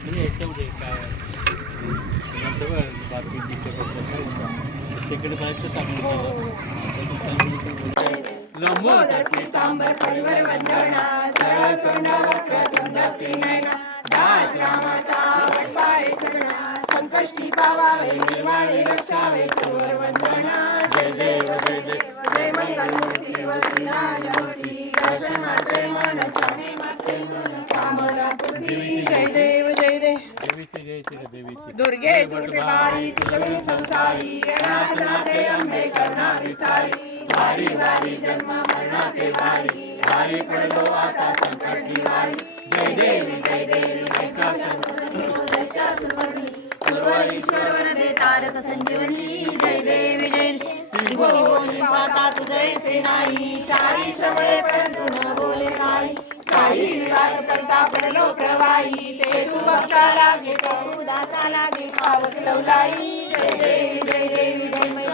म्हणजे याच्यामध्ये काय बातमी सेकंड प्राईजचं पीतांबर परिवर वंदना सरळ सोंड वक्रतुंड नयना दास रामाचा वटपाय सगळा संकष्टी पावावे निर्वाळे रक्षावे सर्वर वंदना जय देव जय देव जय मंगलमूर्ती वसुराजमूर्ती दर्शन मात्रे मन छाने माते मन कामना पूर्ती जय देव जय देव दुर्गे दुर्गे बारी तुझे संसारी येणाते अंबे करुणा विस्तारी वारी वारी जन्म मरणाचे वारी वारी पडलो आता संकटी वारी जय देवी जयच्या सुवर्णी सुरवरीश्वर वरदे तारक संजीवनी जय देवी जय त्रिभुवनी पाता तुझे सेनाई चारी श्रवळे परंतु न बोले नाही काही विवाद करता पडलो प्रवाही ते तू भक्ता लागे तू दासा लागे पावस लवलाई जय देवी जय